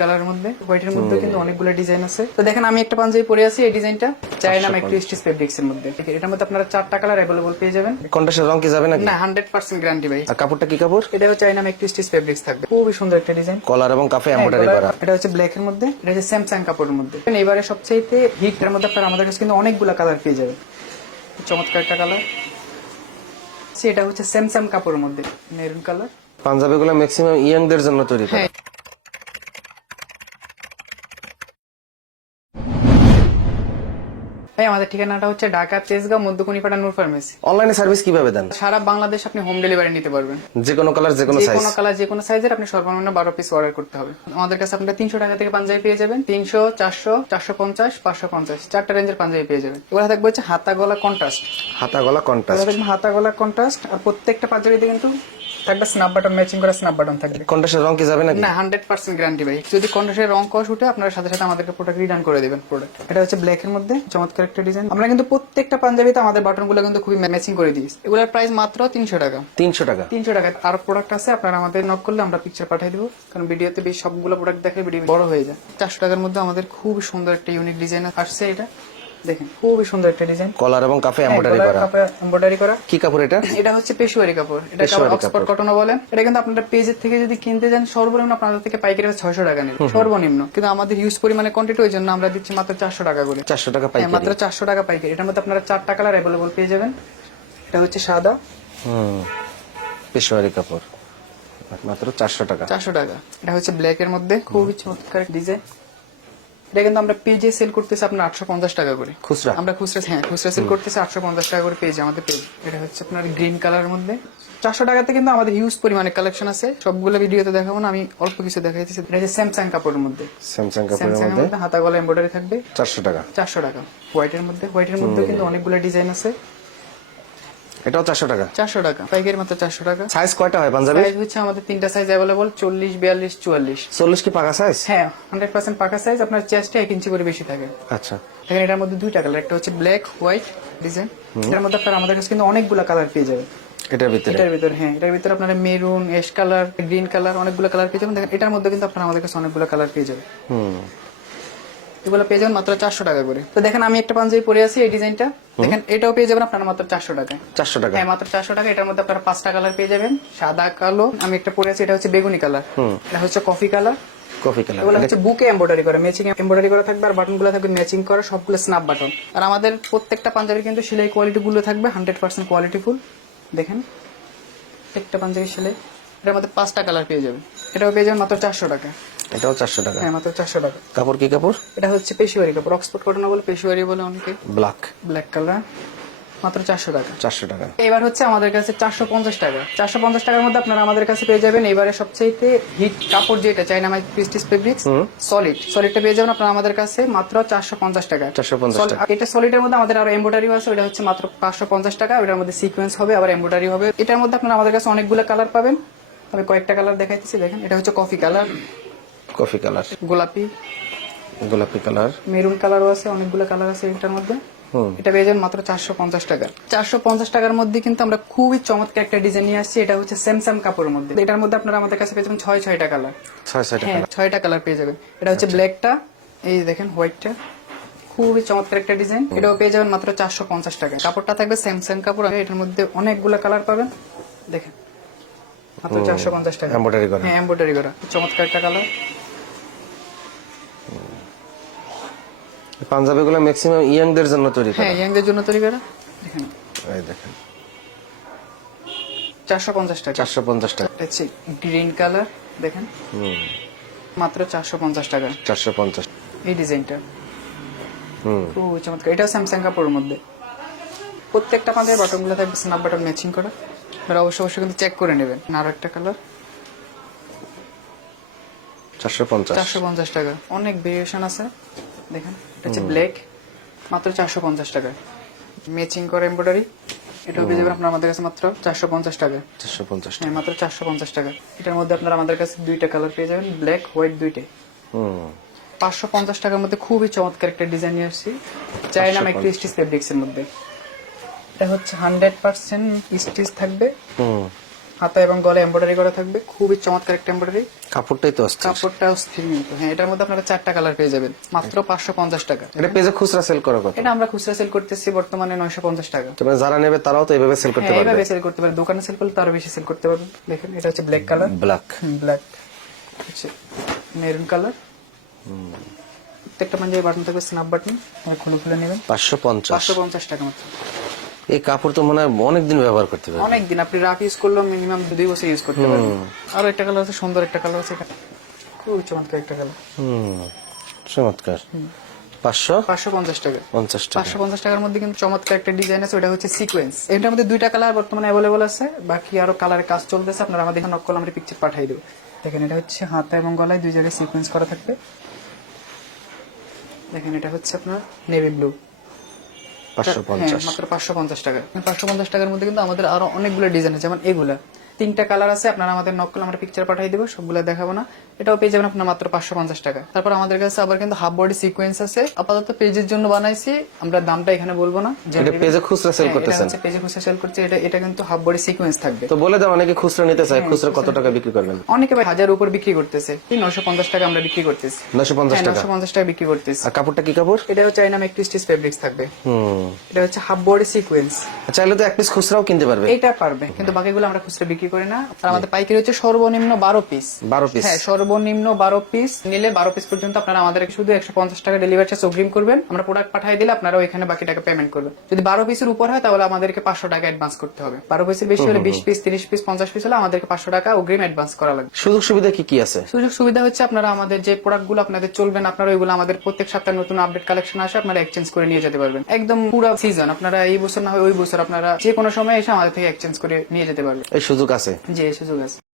কালারের মধ্যে হোয়াইটের মধ্যে কিন্তু অনেকগুলো ডিজাইন আছে। তো দেখেন আমি একটা পাঞ্জাবি পরে আছি এই ডিজাইনটা চাইনা একটু স্টিচ ফেব্রিক্স এর মধ্যে। এটার মধ্যে আপনারা চারটা কালার অ্যাভেলেবল পেয়ে যাবেন। কন্ট্রাস্টের রং কি যাবে নাকি? না হান্ড্রেড পার্সেন্ট গ্যারান্টি ভাই। আর কাপড়টা কি কাপড়? এটা হচ্ছে চাইনা একটু স্টিচ ফেব্রিক্স থাকবে। খুবই সুন্দর একটা ডিজাইন। কলার এবং কাফে এমব্রয়ডারি করা। এটা হচ্ছে ব্ল্যাক এর মধ্যে এটা হচ্ছে স্যামসাং কাপড়ের মধ্যে। এবারে সবচাইতে হিট এর মধ্যে আপনারা আমাদের কাছে কিন্তু অনেকগুলো কালার পেয়ে যাবেন। চমৎকার একটা কালার সে এটা হচ্ছে স্যামসাং কাপড়ের মধ্যে মেরুন কালার পাঞ্জাবি গুলো ম্যাক্সিমাম ইয়াংদের জন্য তৈরি করা। ভাই আমাদের ঠিকানাটা হচ্ছে ঢাকা তেজগাঁও মধ্যকুনিপাড়া নূর ফার্মেসি। অনলাইনে সার্ভিস কীভাবে দেন? সারা বাংলাদেশ আপনি হোম ডেলিভারি নিতে পারবেন। যে কোনো কালার যে কোনো যে সাইজ কোনো কালার যে কোনো সাইজের আপনি সর্বনিম্ন বারো পিস অর্ডার করতে হবে। আমাদের কাছে আপনারা তিনশো টাকা থেকে পাঞ্জাবি পেয়ে যাবেন তিনশো চারশো চারশো পঞ্চাশ পাঁচশো পঞ্চাশ চারটা রেঞ্জের পাঞ্জাবি পেয়ে যাবেন। এগুলো থাকবে হচ্ছে হাতা গলা কন্ট্রাস্ট হাতা গলা কন্ট্রাস্ট হাতা গলা কন্ট্রাস্ট আর প্রত্যেকটা পাঞ্জাবিতে কিন্তু থাকবে স্ন্যাপ বাটন ম্যাচিং করা স্ন্যাপ বাটন থাকবে। কন্ট্রাস্টের রং কি যাবে নাকি? না হান্ড্রেড পার্সেন্ট গ্যারান্টি ভাই। যদি কন্ট্রাস্টের রং কস উঠে আপনারা সাথে সাথে আমাদেরকে প্রোডাক্ট রিটার্ন করে দিবেন প্রোডাক্ট এটা হচ্ছে ব্ল্যাক এর মধ্যে চমৎকার একটা ডিজাইন আমরা কিন্তু প্রত্যেকটা পাঞ্জাবিতে আমাদের বাটনগুলো কিন্তু খুবই ম্যাচিং করে দিই এগুলোর প্রাইস মাত্র তিনশো টাকা। তিনশো টাকা? তিনশো টাকা। আর প্রোডাক্ট আছে আপনারা আমাদের নক করলে আমরা পিকচার পাঠিয়ে দেবো। কারণ ভিডিওতে বেশ সবগুলো প্রোডাক্ট দেখে ভিডিও বড় হয়ে যায়। চারশো টাকার মধ্যে আমাদের খুব সুন্দর একটা ইউনিক ডিজাইন আসছে এটা। দেখেন খুবই সুন্দর একটা ডিজাইন কলার এবং কাফে এমব্রয়ডারি করা। এমব্রয়ডারি করা। কি কাপড় এটা? এটা হচ্ছে পেশুয়ারি কাপড়। এটা অক্সফোর্ড কটন বলে। এটা কিন্তু আপনারা পেজের থেকে যদি কিনতে যান সর্বনিম্ন আপনাদের থেকে পাইকারি ছয়শো টাকা নেবে সর্বনিম্ন। কিন্তু আমাদের ইউজ পরিমাণে কোয়ান্টিটি ওই জন্য আমরা দিচ্ছি মাত্র চারশো টাকা করে। চারশো টাকা হ্যাঁ, পাইকারি। মাত্র চারশো টাকা পাইকারি। এটার মধ্যে আপনারা চারটা কালার অ্যাভেলেবল পেয়ে যাবেন। এটা হচ্ছে সাদা। হুম পেশোয়ারি কাপড়। মাত্র চারশো টাকা। চারশো টাকা। এটা হচ্ছে ব্ল্যাক এর মধ্যে। খুবই চমৎকার ডিজাইন এটা কিন্তু আমরা পেজে সেল করতেছি আপনার আটশো পঞ্চাশ টাকা করে। খুচরা? আমরা খুচরা হ্যাঁ খুচরা সেল করতেছি আটশো পঞ্চাশ টাকা করে পেজ আমাদের পেজ এটা হচ্ছে আপনার গ্রিন কালারের মধ্যে। চারশো টাকাতে কিন্তু আমাদের হিউজ পরিমাণে কালেকশন আছে। সবগুলো ভিডিওতে দেখাবো না আমি অল্প কিছু দেখাইতেছি এটা হচ্ছে স্যামসাং কাপড়ের মধ্যে। স্যামসাং কাপড়ের মধ্যে? হাতা গলা এমব্রয়ডারি থাকবে। চারশো টাকা। চারশো টাকা। হোয়াইটের মধ্যে। হোয়াইটের মধ্যে কিন্তু অনেকগুলো ডিজাইন আছে। এটাও চারশো টাকা। চারশো টাকা। পাইকারি মাত্র চারশো টাকা। সাইজ কয়টা হয় পাঞ্জাবি? সাইজ হচ্ছে আমাদের তিনটা সাইজ অ্যাভেলেবল চল্লিশ বিয়াল্লিশ চুয়াল্লিশ। চল্লিশ কি পাকা সাইজ হ্যাঁ হান্ড্রেড পার্সেন্ট পাকা সাইজ আপনার চেস্টে এক ইঞ্চি করে বেশি থাকে। আচ্ছা। দেখেন এটার মধ্যে দুইটা কালার একটা হচ্ছে ব্ল্যাক হোয়াইট ডিজাইন এটার মধ্যে আপনারা আমাদের কাছে কিন্তু অনেকগুলো কালার পেয়ে যাবেন। এটার ভিতরে? এটার ভিতরে হ্যাঁ এটার ভিতরে আপনারা maroon ash colour green colour অনেকগুলো কালার পেয়ে যাবেন। দেখেন এটার মধ্যে কিন্তু আপনারা আমাদের কাছে অনেকগুলো কালার পেয়ে যাবেন। হুম। এগুলো পেয়ে যাবেন মাত্র চারশো টাকা করে। তো দেখেন আমি একটা পাঞ্জাবি পরে আছি এই ডিজাইনটা দেখেন এটাও পেয়ে যাবেন আপনার মাত্র চারশো টাকায়। চারশো টাকা। হ্যাঁ মাত্র চারশো টাকা। এটার মধ্যে আপনারা পাঁচটা কালার পেয়ে যাবেন। সাদা কালো আমি একটা পরে আছি এটা হচ্ছে বেগুনি কালার এটা হচ্ছে কফি কালার কফি কালার এগুলো হচ্ছে বুকে এমব্রয়ডারি করা ম্যাচিং এমব্রয়ডারি করা থাকবে আর থাকবে ম্যাচিং করা সবগুলো স্ন্যাপ বাটন আর আমাদের প্রত্যেকটা পাঞ্জাবি কিন্তু সেলাই কোয়ালিটি গুলো থাকবে হান্ড্রেড পার্সেন্ট দেখেন প্রত্যেকটা সেলাই। এটার মধ্যে পাঁচটা কালার পেয়ে যাবেন। এটাও পেয়ে যাবেন মাত্র চারশো টাকা এটাও চারশো টাকা। হ্যাঁ মাত্র চারশো টাকা। কাপড় কি কাপড়? এটা হচ্ছে পেশুয়ারি কাপড়। অক্সফোর্ড কটন বলে পেশুয়ারি বলে অনেকে। ব্ল্যাক ব্ল্যাক কালার মাত্র চারশো টাকা। চারশো টাকা। এবার হচ্ছে আমাদের কাছে চারশো পঞ্চাশ টাকা। চারশো পঞ্চাশ টাকার মধ্যে আপনারা আমাদের কাছে পেয়ে যাবেন এবারে সবচাইতে হিট কাপড় যেটা চাইনা মাই প্রিস্টিস ফেব্রিক্স সলিড সলিডটা পেয়ে যাবেন আপনারা আমাদের কাছে মাত্র চারশো পঞ্চাশ টাকা। 450 Solid- এটা সলিডের মধ্যে আমাদের আরও এমব্রয়ডারি আছে ওটা হচ্ছে মাত্র পাঁচশো পঞ্চাশ টাকা। ওটার মধ্যে সিকোয়েন্স হবে আবার এমব্রয়ডারি হবে। এটার মধ্যে আপনারা আমাদের কাছে অনেকগুলো কালার পাবেন। আমি কয়েকটা কালার দেখাইতেছি দেখেন। এটা হচ্ছে কফি কালার কফি কালার। গোলাপি। গোলাপি কালার। মেরুন কালারও আছে অনেকগুলো কালার আছে এটার মধ্যে। এটা পেয়ে যাবেন মাত্র চারশো পঞ্চাশ টাকা। চারশো পঞ্চাশ টাকার মধ্যে কিন্তু আমরা খুবই চমৎকার একটা ডিজাইন নিয়ে আসছি এটা হচ্ছে স্যামসাং কাপড়ের মধ্যে। এটার মধ্যে আপনারা আমাদের কাছে পেয়ে যাবেন ছয় ছয়টা কালার। ছয় হ্যাঁ ছয়টা কালার পেয়ে যাবেন। এটা হচ্ছে ব্ল্যাকটা এই দেখেন হোয়াইটটা। খুবই চমৎকার একটা ডিজাইন। এটাও পেয়ে যাবেন মাত্র চারশো পঞ্চাশ টাকা। কাপড়টা থাকবে স্যামসাং কাপড়। এটার মধ্যে অনেকগুলো কালার পাবেন। দেখেন মাত্র চারশো পঞ্চাশ টাকা। এমব্রয়ডারি করা। হ্যাঁ করা। চমৎকার একটা কালার। পাঞ্জাবি গুলো ম্যাক্সিমাম ইয়াংদের জন্য তৈরি করা। হ্যাঁ ইয়াংদের জন্য তৈরি করা। দেখেন। এই দেখেন। চারশো পঞ্চাশ টাকা। চারশো পঞ্চাশ টাকা। এটা হচ্ছে গ্রিন কালার দেখেন। হুম। মাত্র চারশো পঞ্চাশ টাকা। চারশো পঞ্চাশ। এই ডিজাইনটা হুম। খুব চমৎকার। এটাও স্যামসাং কাপড়ের মধ্যে। প্রত্যেকটা পাঞ্জাবের বাটনগুলো থাকবে স্ন্যাপ বাটন ম্যাচিং করা। এবার অবশ্যই অবশ্যই কিন্তু চেক করে নেবেন। আরও একটা কালার চারশো পঞ্চাশ। চারশো পঞ্চাশ টাকা। অনেক ভেরিয়েশন আছে। দেখেন। এটা হচ্ছে ব্ল্যাক মাত্র চারশো পঞ্চাশ টাকা ম্যাচিং করা এমব্রয়ডারি এটাও পেয়ে যাবেন আপনার আমাদের কাছে মাত্র চারশো পঞ্চাশ টাকা চারশো পঞ্চাশ হ্যাঁ মাত্র চারশো পঞ্চাশ টাকা এটার মধ্যে আপনারা আমাদের কাছে দুইটা কালার পেয়ে যাবেন ব্ল্যাক হোয়াইট দুইটাই। পাঁচশো পঞ্চাশ টাকার মধ্যে খুবই চমৎকার একটা ডিজাইন নিয়ে আসছি। চাইনা মাইক্রো স্টিচ ফেব্রিক্স এর মধ্যে। এটা হচ্ছে হান্ড্রেড পার্সেন্ট স্টিচ থাকবে। হাতা এবং গলে এমব্রয়ডারি করা থাকবে। খুবই চমৎকার একটা এমব্রয়ডারি কাপড়টাই তো অস্থির। কাপড়টা স্থির কিন্তু। হ্যাঁ এটার মধ্যে আপনারা চারটা কালার পেয়ে যাবেন। মাত্র পাঁচশো পঞ্চাশ টাকা। এটা পেজে খুচরা সেল করা কত এটা আমরা খুচরা সেল করতেছি বর্তমানে নয়শো পঞ্চাশ টাকা। তো মানে যারা নেবে তারাও তো এইভাবে সেল করতে হ্যাঁ পারবে। এভাবে সেল করতে পারে দোকানে সেল করলে তারও বেশি সেল করতে পারবে। দেখেন এটা হচ্ছে ব্ল্যাক কালার ব্ল্যাক ব্ল্যাক হচ্ছে মেরুন কালার প্রত্যেকটা পাঞ্জাবি বাটন থাকবে স্ন্যাপ বাটন খুলে খুলে নেবেন। পাঁচশো পঞ্চাশ। পাঁচশো পঞ্চাশ টাকা মাত্র। এই কাপড় তো মনে হয় অনেকদিন ব্যবহার করতে পারবে। অনেকদিন আপনি রাফ ইউজ করলেও মিনিমাম দুই বছর ইউজ করতে পারবেন। আরও একটা কালার আছে সুন্দর একটা কালার আছে। খুব চমৎকার একটা কালার হুম চমৎকার। পাঁচশো? পাঁচশো পঞ্চাশ টাকা। পঞ্চাশ টাকা। পাঁচশো পঞ্চাশ টাকার মধ্যে কিন্তু চমৎকার একটা ডিজাইন আছে ওটা হচ্ছে সিকোয়েন্স এটার মধ্যে দুইটা কালার বর্তমানে অ্যাভেলেবল আছে বাকি আরও কালারের কাজ চলতেছে। আপনারা আমাদের এখানে নক করলে আমরা পিকচার পাঠিয়ে দেবো। দেখেন এটা হচ্ছে হাতা এবং গলায় দুই জায়গায় সিকোয়েন্স করা থাকবে। দেখেন এটা হচ্ছে আপনার নেভি ব্লু মাত্র পাঁচশো পঞ্চাশ টাকা। পাঁচশো পঞ্চাশ টাকার মধ্যে কিন্তু আমাদের আরও অনেকগুলো ডিজাইন আছে। যেমন এগুলা। তিনটা কালার আছে, আপনারা আমাদের নক করলে আমরা পিকচার পাঠিয়ে দেবো, সবগুলো দেখাবো না। এটাও পেয়ে যাবেন আপনার মাত্র পাঁচশো পঞ্চাশ টাকা। তারপর আমাদের কাছে আবার কিন্তু হাফ বডি সিকোয়েন্স আছে। আপাতত পেজের জন্য বানাইছি। আমরা দামটা এখানে বলব না। এটা পেজে খুচরা সেল হ্যাঁ, এটা পেজে খুচরা সেল করছে। এটা এটা কিন্তু হাফ বডি সিকোয়েন্স থাকবে। তো বলে দাও অনেকে খুচরা নিতে চায়। খুচরা কত টাকা বিক্রি করবেন? অনেকে ভাই হাজার উপর বিক্রি করতেছে। নশো পঞ্চাশ টাকা আমরা বিক্রি করতেছি। নশো পঞ্চাশ টাকা? নশো পঞ্চাশ টাকা বিক্রি করতেছি। আর কাপড়টা কি কাপড়? এটাও চাইনা একটু স্টিচ ফেব্রিক্স থাকবে। হুম। এটা হচ্ছে হাফ বডি সিকোয়েন্স চাইলে তো এক পিস খুচরাও কিনতে পারবে। এটা পারবে কিন্তু বাকিগুলো আমরা খুচরা বিক্রি করি না। আর আমাদের পাইকারি হচ্ছে সর্বনিম্ন বারো পিস বারো পিস হ্যাঁ সর্বনিম্ন বারো পিস নিলে বারো পিস পর্যন্ত আপনারা আমাদের শুধু একশো পঞ্চাশ টাকা ডেলিভারি চার্জ অগ্রিম করবেন। আমরা প্রোডাক্ট পাঠিয়ে দিলে আপনারা ওইখানে বাকি টাকা পেমেন্ট করবেন। যদি বারো পিসের উপর হয় তাহলে আমাদেরকে পাঁচশো টাকা অ্যাডভান্স করতে হবে। বারো পিসের বেশি হলে বিশ পিস তিরিশ পিস পঞ্চাশ পিস হলে আমাদেরকে পাঁচশো টাকা অগ্রিম অ্যাডভান্স করা লাগবে। সুযোগ সুবিধা কি কি আছে? সুযোগ সুবিধা হচ্ছে আপনারা আমাদের যে প্রোডাক্টগুলো আপনাদের চলবেন আপনারা ওইগুলো আমাদের প্রত্যেক সপ্তাহে নতুন আপডেট কালেকশন আসে আপনারা এক্সচেঞ্জ করে নিয়ে যেতে পারবেন। একদম পুরো সিজন আপনারা এই বছর না হয় ওই বছর আপনারা যে কোনো সময় এসে আমাদের থেকে এক্সচেঞ্জ করে নিয়ে যেতে পারবেন। এই সুযোগ আছে? যে এই সুযোগ আছে।